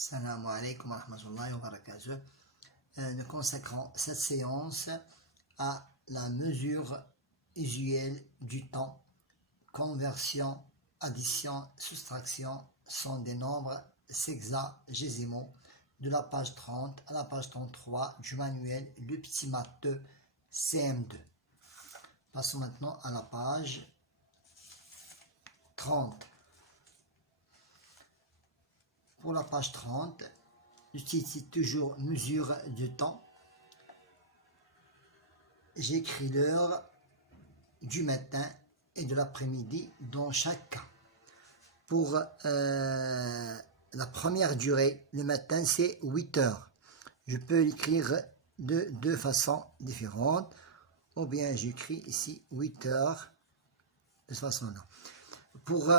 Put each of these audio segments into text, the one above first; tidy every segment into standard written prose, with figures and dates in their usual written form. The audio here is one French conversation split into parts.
Salam alaikum wa rahmatullahi wa barakatuh. Nous consacrons cette séance à la mesure usuelle du temps. Conversion, addition, soustraction sont des nombres sexagésimaux de la page 30 à la page 33 du manuel Le Petit Maths CM2. Passons maintenant à la page 30. Pour la page 30, j'utilise toujours mesure de temps. J'écris l'heure du matin et de l'après-midi dans chaque cas. Pour la première durée, le matin, c'est 8 heures. Je peux l'écrire de deux façons différentes. Ou bien j'écris ici 8 heures de cette façon-là. Pour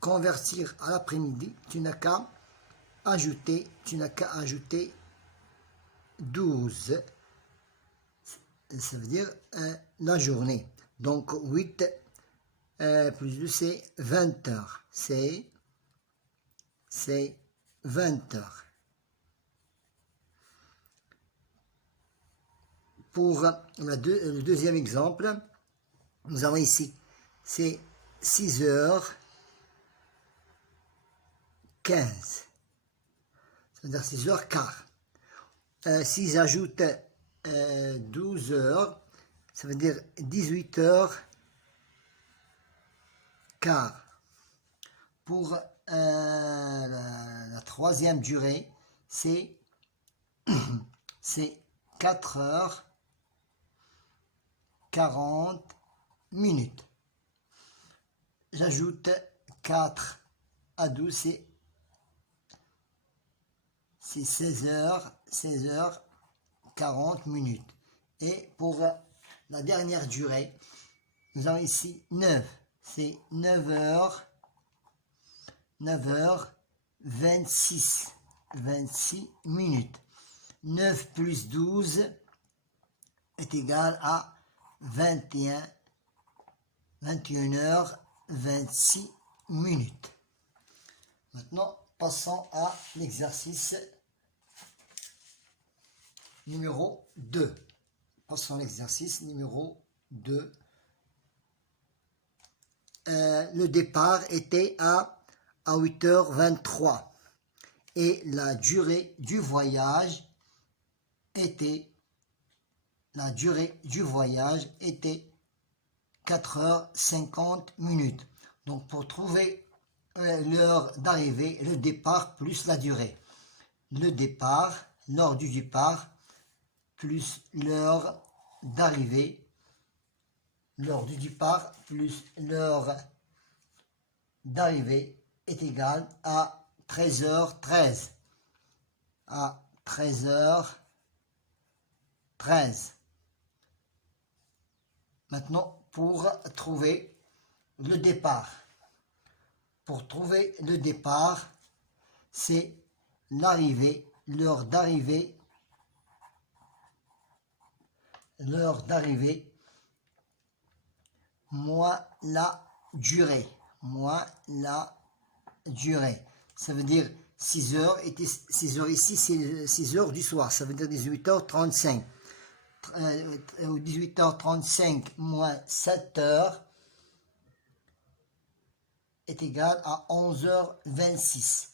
convertir à l'après-midi, tu n'as qu'à ajouter 12. Ça veut dire la journée. Donc 8 plus 2, c'est 20 heures. C'est 20 heures. Pour le deuxième exemple, nous avons ici, c'est 6 heures 15. Ça veut dire 6 heures quart. Si j'ajoute 12 heures, ça veut dire 18 heures quart. Pour la troisième durée, c'est 4 heures 40 minutes. J'ajoute 4 à 12, c'est 16 heures 40 minutes. Et pour la dernière durée, nous avons ici 9. C'est 9 heures 26 minutes. 9 plus 12 est égal à 21 heures 26 minutes. Maintenant, passons à l'exercice numéro 2. Passons à l'exercice numéro 2. Le départ était à 8h23 et la durée du voyage était 4h50 minutes. Donc pour trouver l'heure d'arrivée, le départ plus la durée. L'heure du départ plus l'heure d'arrivée. L'heure du départ plus l'heure d'arrivée est égale à 13h13. À 13h13. Maintenant, pour trouver le départ. Pour trouver le départ, c'est l'arrivée, l'heure d'arrivée moins la durée. Ça veut dire 6 heures, et 6 heures ici, c'est 6 heures du soir. Ça veut dire 18h35. 18h35 moins 7 heures est égal à 11h26.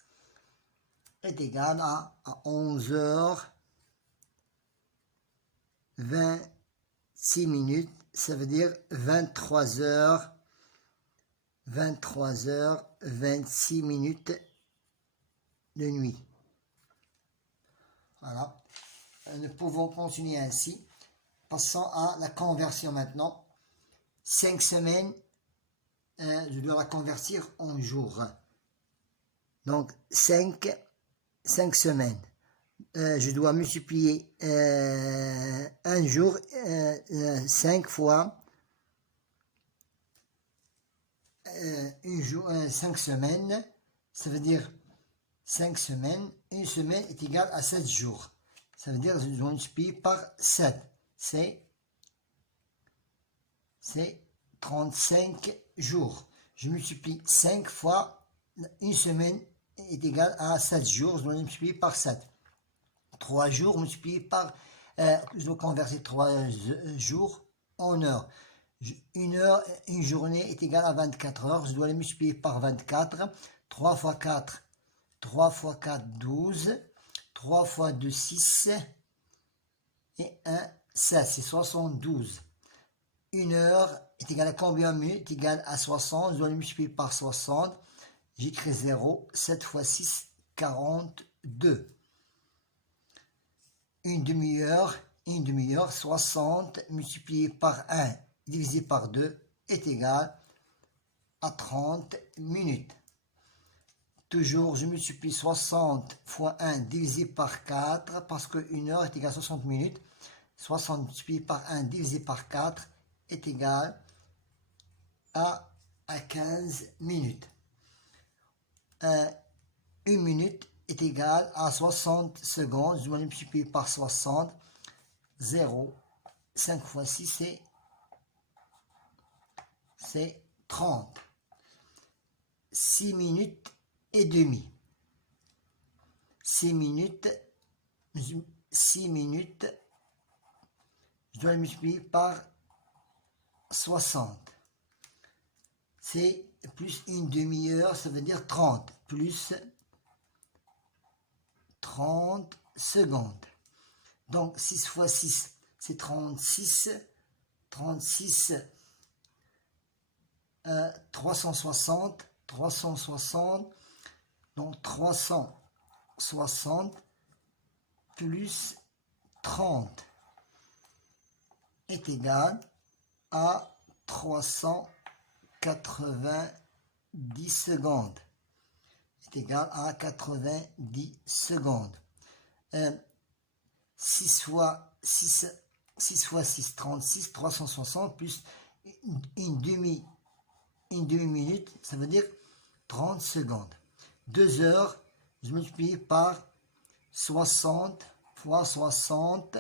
Est égal à 11h26 minutes. Ça veut dire 23h26 minutes de nuit. Voilà. Nous pouvons continuer ainsi. Passons à la conversion maintenant. 5 semaines, je dois la convertir en jours. Donc 5 semaines. Je dois multiplier un jour 5 fois 5 semaines. Ça veut dire 5 semaines. Une semaine est égale à 7 jours. Ça veut dire que je dois multiplier par 7. C'est 35 jours. Je multiplie 5 fois une semaine est égal à 7 jours, je dois le multiplier par 7. 3 jours multiplié par, je dois convertir 3 jours en heures. Une journée est égale à 24 heures, je dois le multiplier par 24. 3 fois 4, 3 fois 4, 12. 3 fois 2, 6. Et 1, 7, c'est 72. Une heure est égale à combien de minutes? Est égale à 60, je dois le multiplier par 60. J'écris 0, 7 fois 6, 42. Une demi-heure, 60 multiplié par 1 divisé par 2 est égal à 30 minutes. Toujours, je multiplie 60 fois 1 divisé par 4 parce qu'une heure est égale à 60 minutes. 60 multiplié par 1 divisé par 4 est égal à 15 minutes. Une minute est égale à 60 secondes. Je dois multiplier par 60. 0. 5 fois 6, c'est 30. 6 minutes et demie. 6 minutes, je dois le multiplier par 60. C'est plus une demi-heure, ça veut dire 30. Plus 30 secondes. Donc 6 fois 6, c'est 36. 36, 360. 360. Donc 360 plus 30 est égal à 390 secondes. Est égal à 90 secondes. 6 fois 6, 36, 360 plus une demi-minute, ça veut dire 30 secondes. 2 heures, je multiplie par 60 fois 60,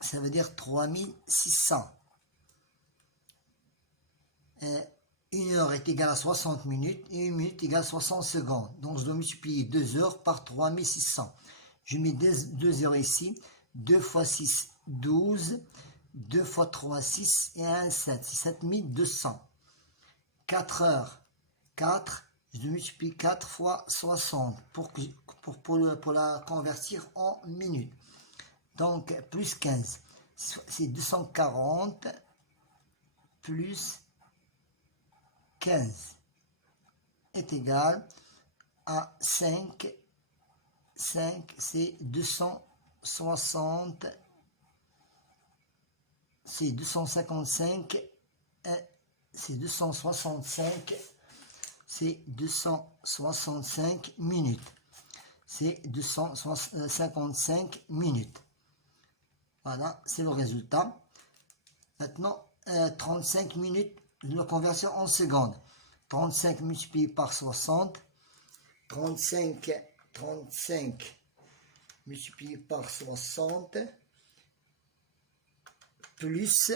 ça veut dire 3600. Une heure est égale à 60 minutes et une minute égale à 60 secondes. Donc je dois multiplier 2 heures par 3600. Je mets 2 heures ici. 2 fois 6, 12. 2 fois 3, 6 et 1, 7. C'est 7200. 4 heures. 4, je multiplie 4 fois 60 pour la convertir en minutes. Donc, plus 15. C'est 240 plus 15 est égal à 5. 5, c'est 260. C'est 255. C'est 265. C'est 265 minutes. C'est 255 minutes. Voilà, c'est le résultat. Maintenant, 35 minutes, je dois convertir en secondes. 35 multiplié par 60. 35 multiplié par 60 plus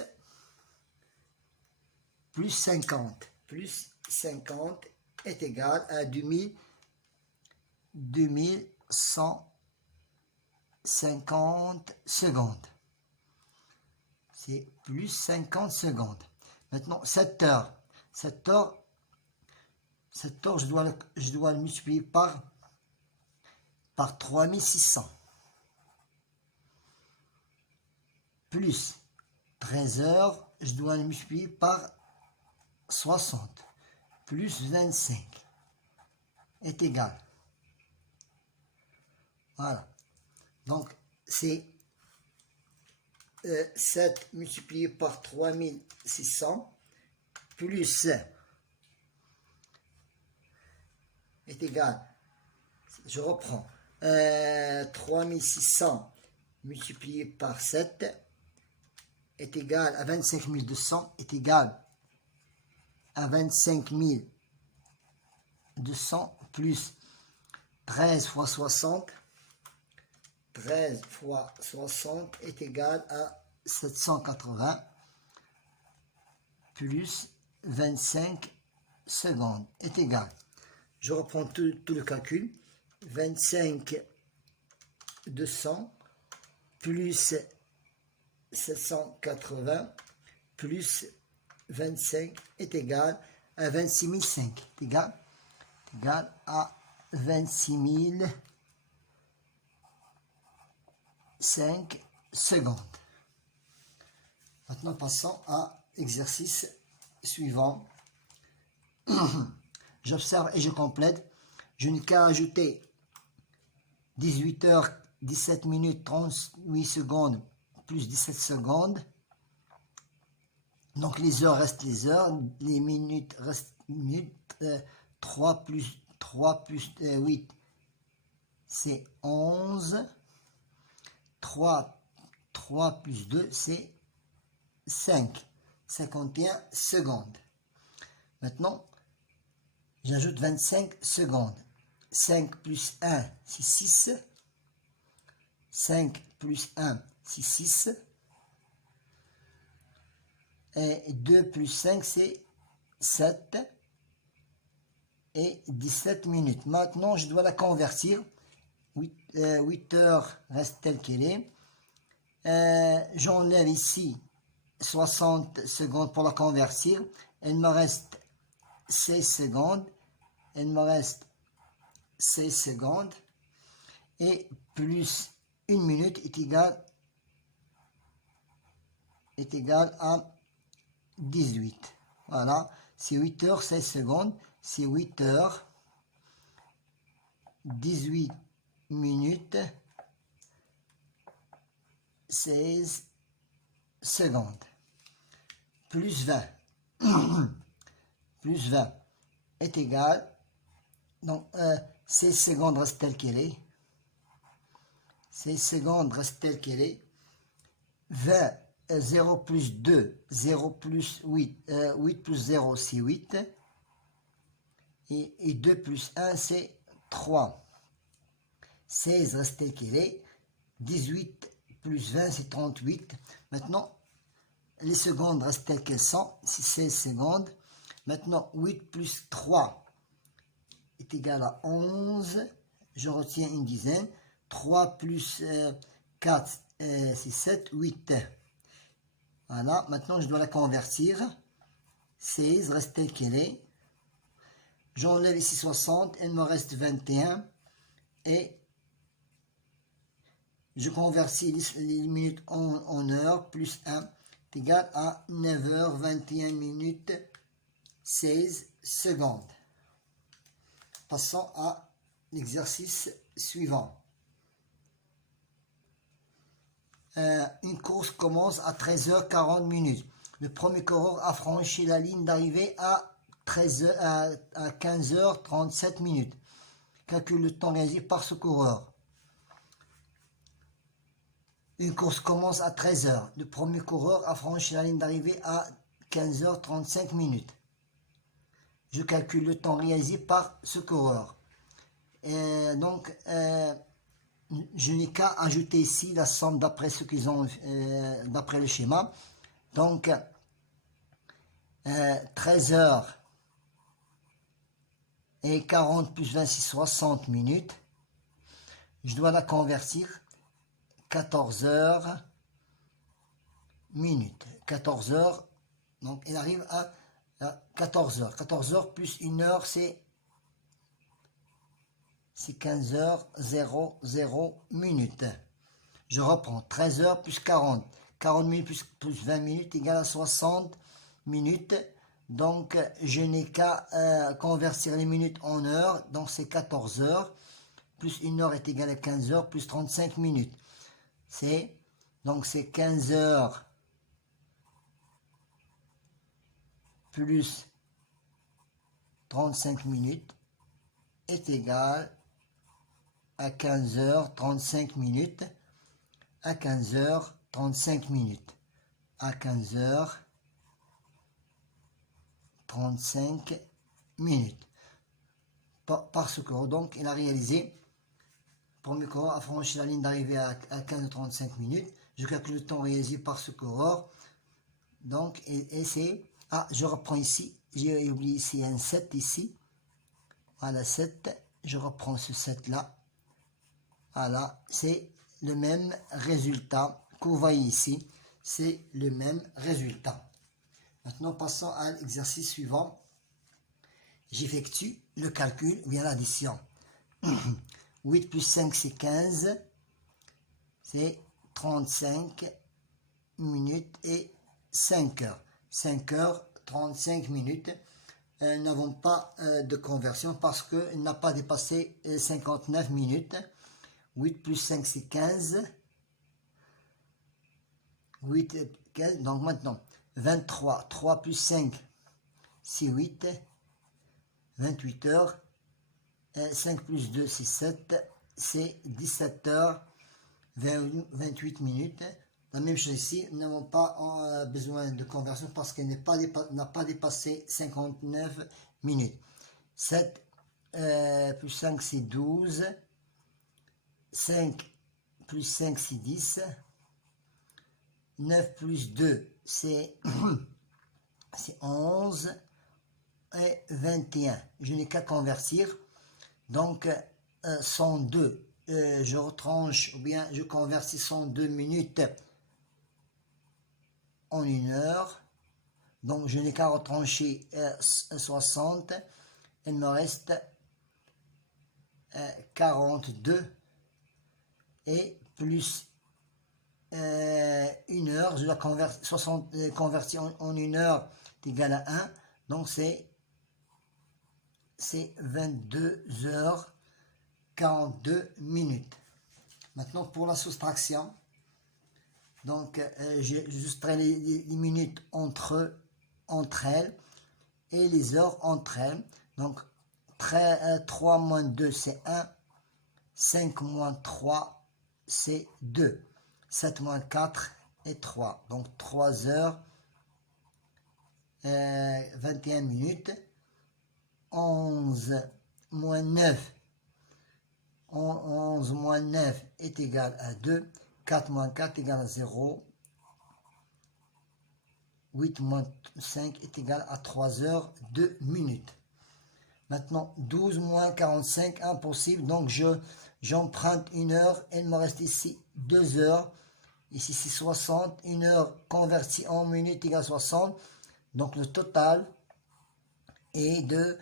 50. Plus 50 est égal à 2150 secondes. C'est plus 50 secondes. Maintenant, 7 heures. 7 heures, je dois le multiplier par 3600. Plus 13 heures, je dois le multiplier par 60. Plus 25 est égal. Voilà. Donc, c'est 7 multiplié par 3600 plus est égal. Je reprends. 3600 multiplié par 7 est égal à 25 200 est égal à 25 200 plus 13 fois 60. 13 fois 60 est égal à 780 plus 25 secondes est égal. Je reprends tout le calcul. 25 200 plus 780 plus 25 est égal à 26 005. Égal à 26 005 secondes. Maintenant, passons à l'exercice suivant. J'observe et je complète. Je n'ai qu'à ajouter 18 h 17 minutes 38 secondes plus 17 secondes. Donc les heures restent les heures, les minutes restent minutes. 3 plus 8, c'est 11. 3 plus 2, c'est 5. 51 secondes. Maintenant, j'ajoute 25 secondes. 5 plus 1, c'est 6. 5 plus 1, c'est 6. Et 2 plus 5, c'est 7. Et 17 minutes. Maintenant, je dois la convertir. 8 heures reste telle qu'elle est. J'enlève ici 60 secondes pour la convertir. Il me reste 16 secondes. Il me reste 16 secondes. Et plus 1 minute est égal à 18. Voilà. C'est 8 heures 16 secondes. C'est 8 heures 18 minutes 16 secondes. Plus 20. Plus 20 est égal. Donc, 16 secondes reste telle qu'elle est. 16 secondes reste telle qu'elle est. 20, 0 plus 2, 0 plus 8, 8 plus 0, c'est 8. Et 2 plus 1, c'est 3. 16 reste telle qu'elle est. 18 plus 20, c'est 38. Maintenant, les secondes restent telles qu'elles sont. C'est 16 secondes. Maintenant, 8 plus 3 est égal à 11. Je retiens une dizaine. 3 plus 4, c'est 7, 8. Voilà. Maintenant, je dois la convertir. 16 reste telle qu'elle est. J'enlève ici 60. Il me reste 21. Et je convertis les minutes en heures. Plus 1 est égal à 9 h 21 minutes 16 secondes. Passons à l'exercice suivant. Une course commence à 13 h 40 minutes. Le premier coureur a franchi la ligne d'arrivée à 15 h 37 minutes. Calcule le temps réalisé par ce coureur. Une course commence à 13 h. Le premier coureur a franchi la ligne d'arrivée à 15 h 35 minutes. Je calcule le temps réalisé par ce coureur. Donc, je n'ai qu'à ajouter ici la somme d'après ce qu'ils ont, d'après le schéma. Donc, 13 heures et 40 plus 26, 60 minutes. Je dois la convertir 14 heures minutes. 14 heures, donc il arrive à 14 heures. 14 heures plus 1 heure, c'est 15 heures 00 minutes. Je reprends 13 heures plus 40. 40 minutes plus 20 minutes égale à 60 minutes. Donc, je n'ai qu'à convertir les minutes en heures. Donc, c'est 14 heures. Plus 1 heure est égal à 15 heures plus 35 minutes. Donc, c'est 15 heures plus 35 minutes est égal à 15 heures 35 minutes. À 15 heures 35 minutes. À 15 heures 35 minutes. Parce que donc il a réalisé, premier coureur a franchi la ligne d'arrivée à 15h35 minutes. Je calcule le temps réalisé par ce coureur. Donc, et c'est, je reprends ici, j'ai oublié ici un 7 ici. Voilà, 7. Je reprends ce 7 là. Voilà, c'est le même résultat que vous voyez ici. C'est le même résultat. Maintenant, passons à l'exercice suivant. J'effectue le calcul via l'addition. 8 plus 5, c'est 15. C'est 35 minutes et 5 heures. 5 heures, 35 minutes. Nous n'avons pas de conversion parce qu'il n'a pas dépassé 59 minutes. 8 plus 5, c'est 15. 8, 15. Donc maintenant, 23. 3 plus 5, c'est 8. 28 heures. 5 plus 2, c'est 7. C'est 17 heures, 28 minutes. La même chose ici, nous n'avons pas besoin de conversion parce qu'elle n'a pas dépassé 59 minutes. 7 plus 5, c'est 12. 5 plus 5, c'est 10. 9 plus 2, c'est 11. Et 21. Je n'ai qu'à convertir. Donc, 102. Je retranche ou bien je convertis 102 minutes en 1 heure. Donc, je n'ai qu'à retrancher 60. Il me reste 42 et plus 1 heure. Je dois convertir en 1 heure est égal à 1. Donc, c'est 22 heures 42 minutes. Maintenant, pour la soustraction, donc j'ai soustrait les minutes entre elles et les heures entre elles. Donc 3 moins 2, c'est 1. 5 moins 3, c'est 2. 7 moins 4 et 3. Donc 3 heures 21 minutes. 11 moins 9. 11 moins 9 est égal à 2. 4 moins 4 est égal à 0. 8 moins 5 est égal à 3 heures 2 minutes. Maintenant, 12 moins 45, impossible. Donc, j'emprunte 1 heure. Il me reste ici 2 heures. Ici, c'est 60. 1 heure convertie en minutes égale 60. Donc, le total est de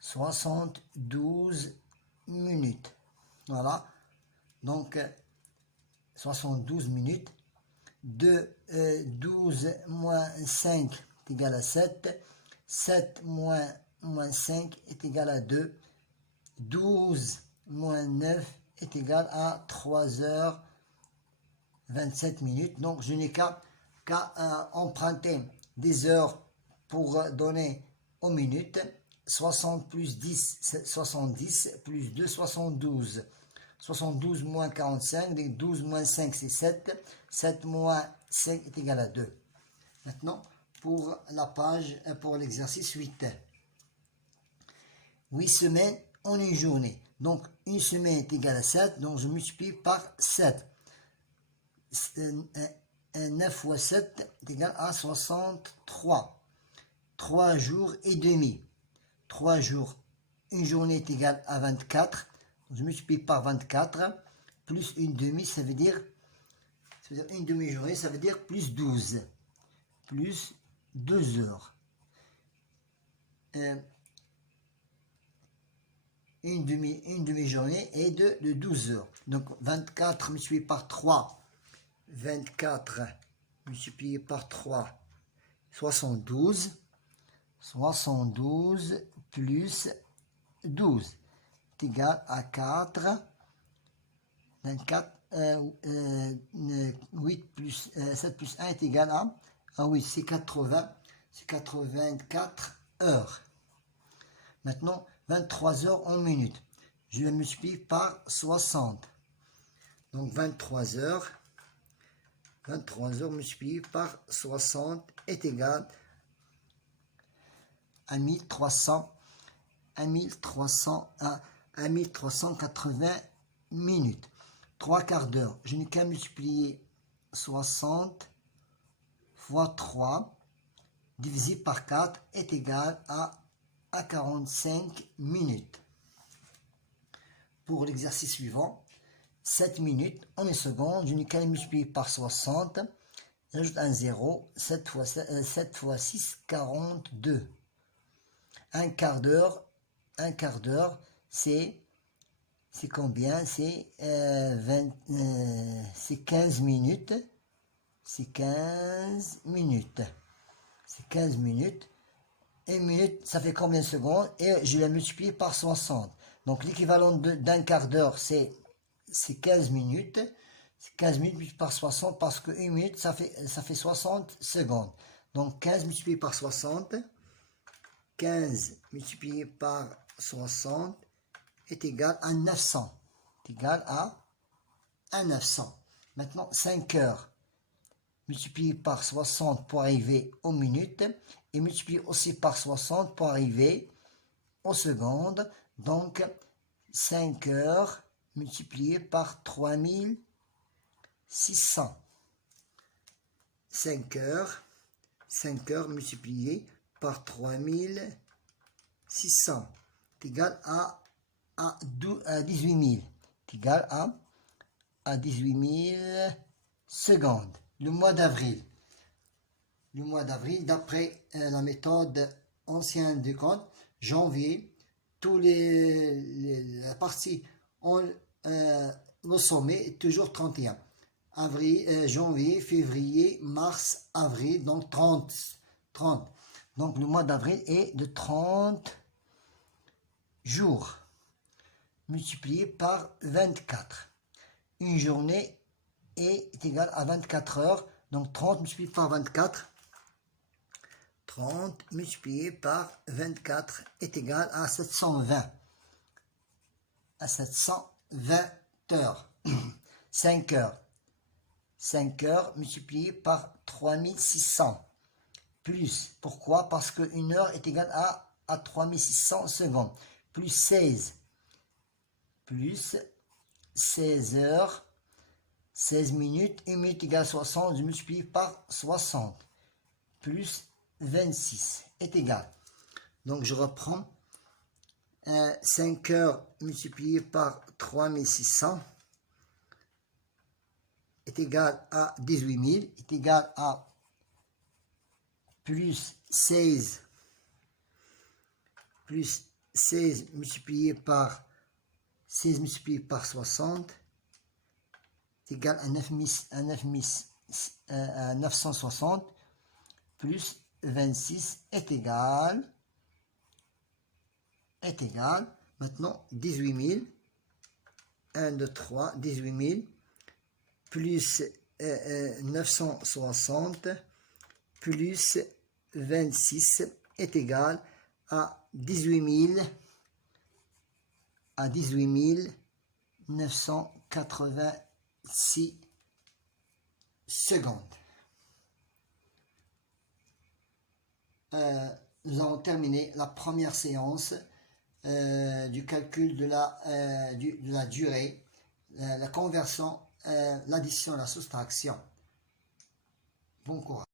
72 minutes. Voilà. Donc, 72 minutes. 12 moins 5 est égal à 7. 7 moins 5 est égal à 2. 12 moins 9 est égal à 3 heures 27 minutes. Donc, je n'ai qu'à emprunter des heures pour donner aux minutes. 60 plus 10, c'est 70, plus 2, 72. 72 moins 45, 12 moins 5, c'est 7. 7 moins 5 est égal à 2. Maintenant, pour la page, pour l'exercice 8. 8 semaines en une journée. Donc, une semaine est égale à 7, donc je multiplie par 7. 9 fois 7 est égal à 63. 3 jours et demi. 3 jours, une journée est égale à 24. Donc, je multiplie par 24. Plus une demi, ça veut dire une demi-journée, ça veut dire plus 12. Plus 2 heures. Une demi-journée est de 12 heures. Donc 24 multiplié par 3. 24 multiplié par 3. 72. 72 plus 12 est égal à 4. 24. 8 plus 7 plus 1 est égal à... Ah oui, c'est 80. C'est 84 heures. Maintenant, 23 heures en minutes. Je le multiplie par 60. Donc 23 heures multiplié par 60 est égal à 1380 minutes. 3 quarts d'heure. Je n'ai qu'à multiplier 60 fois 3 divisé par 4 est égal à à 45 minutes. Pour l'exercice suivant, 7 minutes en une seconde, je multiplie par 60, j'ajoute un 0, 7 fois 6, 42. Un quart d'heure, c'est combien? C'est 15 minutes. C'est 15 minutes. C'est 15 minutes. Une minute, ça fait combien de secondes? Et je la multiplie par 60. Donc l'équivalent d'un quart d'heure, c'est 15 minutes. C'est 15 minutes multiplié par 60 parce que 1 minute, ça fait 60 secondes. Donc 15 multiplié par 60. 15 multiplié par 60 est égal à 900. Est égal à 900. Maintenant, 5 heures multiplié par 60 pour arriver aux minutes et multiplié aussi par 60 pour arriver aux secondes. Donc, 5 heures multiplié par 3600. 5 heures multiplié par 3600 est égal à 18 000. Est égal à 18 000 secondes. Le mois d'avril. Le mois d'avril, d'après la méthode ancienne de compte, janvier, la partie, le sommet est toujours 31. Avril, janvier, février, mars, avril, donc 30. Donc le mois d'avril est de 30 jours, multiplié par 24. Une journée est égale à 24 heures, donc 30 multiplié par 24. 30 multiplié par 24 est égal à 720. À 720 heures. 5 heures. 5 heures multiplié par 3600. Plus, pourquoi? Parce qu'une heure est égale à 3600 secondes. Plus 16. Plus 16 heures. 16 minutes. 1 minute égale 60. Je multiplie par 60. Plus 26 est égal. Donc je reprends. 5 heures multiplié par 3600 est égal à 18 000. Est égal à plus 16 multiplié par 60 est égal à 960 plus 26 est égal maintenant 18 000. 1, 2, 3, 18 000 plus 960 plus 26 est égal à 18 986 secondes. Nous avons terminé la première séance du calcul de la durée, la conversion, l'addition, la soustraction. Bon courage.